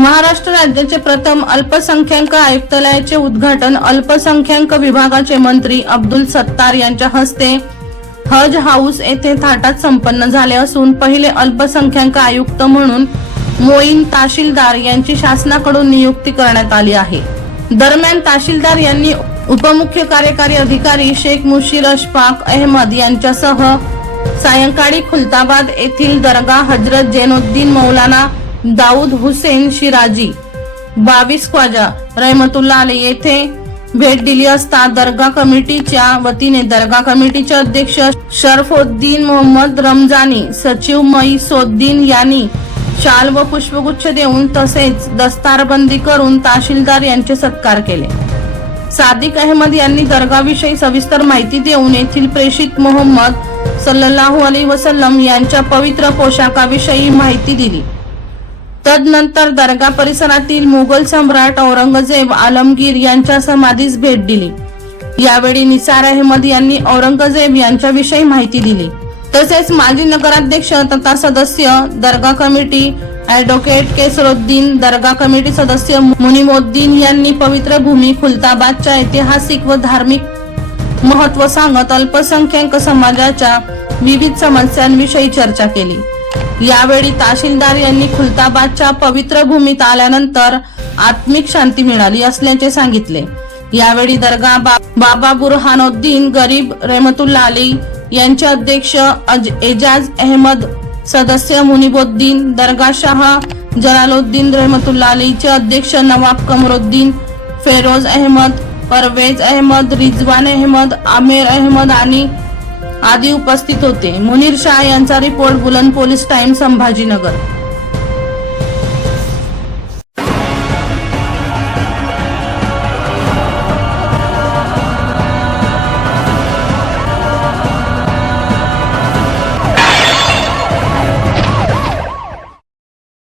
महाराष्ट्र राज्याचे प्रथम अल्पसंख्याक आयुक्तालयाचे उद्घाटन अल्पसंख्याक विभागाचे मंत्री अब्दुल सत्तार यांच्या हस्ते हज हाऊस येथे थाटात संपन्न झाले असून पहिले अल्पसंख्याक आयुक्त म्हणून मोईन तहसीलदार यांची शासनाकडून नियुक्ती करण्यात आली आहे. दरम्यान तहसीलदार यांनी उपमुख्य कार्यकारी अधिकारी शेख मुशीर अशफाक अहमद यांच्यासह सायंकाळी खुलताबाद येथील दर्गा हजरत जैनुद्दीन मौलाना दाऊद हुसेन शिराजी. बावीस ख्वाजा रहमतुल्ला अली येथे भेट दिली असता दर्गा कमिटीच्या वतीने दर्गा कमिटीचे अध्यक्ष शरफुद्दीन मोहम्मद रमजानी सचिव मईसोद्दीन यांनी शाल व पुष्पगुच्छ देऊन तसेच दस्तारबंदी करून तहसीलदार यांचे सत्कार केले. सादिक अहमद यांनी दर्गाविषयी सविस्तर माहिती देऊन येथील प्रेषित मोहम्मद सल्लाहू अली वसलम यांच्या पवित्र पोशाखाविषयी माहिती दिली. तदनंतर दर्गा परिसरातील मुघल सम्राट औरंगजेब आलमगीर यांच्या समाधीस भेट दिली. यावेळी निसार अहमद यांनी औरंगजेब यांच्याविषयी माहिती दिली. तसेच माजी नगराध्यक्ष तथा सदस्य दर्गा कमिटी ऍडव्होकेट केसरुद्दीन दर्गा कमिटी सदस्य मुनिमुद्दीन यांनी पवित्र भूमी खुलताबादच्या ऐतिहासिक व धार्मिक महत्त्व सांगत अल्पसंख्याक समाजाच्या विविध समस्यांविषयी चर्चा केली. यावेळी तहसीलदार यांनी खुलताबादच्या पवित्र भूमीत आल्यानंतर आत्मिक शांती मिळाली असल्याचे सांगितले. यावेळी दर्गा बाबा बुरहानुद्दीन गरीब रेमतुल्ला अली यांचे अध्यक्ष अज- एजाज अहमद सदस्य मुनिबुद्दीन दर्गा शाह जलालुद्दीन रहमतुल्ला अलीचे अध्यक्ष नवाब कमरुद्दीन फेरोज अहमद परवेज अहमद रिजवान अहमद आमिर अहमद आणि आदी उपस्थित होते. मुनीर शाह यांचा रिपोर्ट बुलंद पोलीस टाइम संभाजीनगर.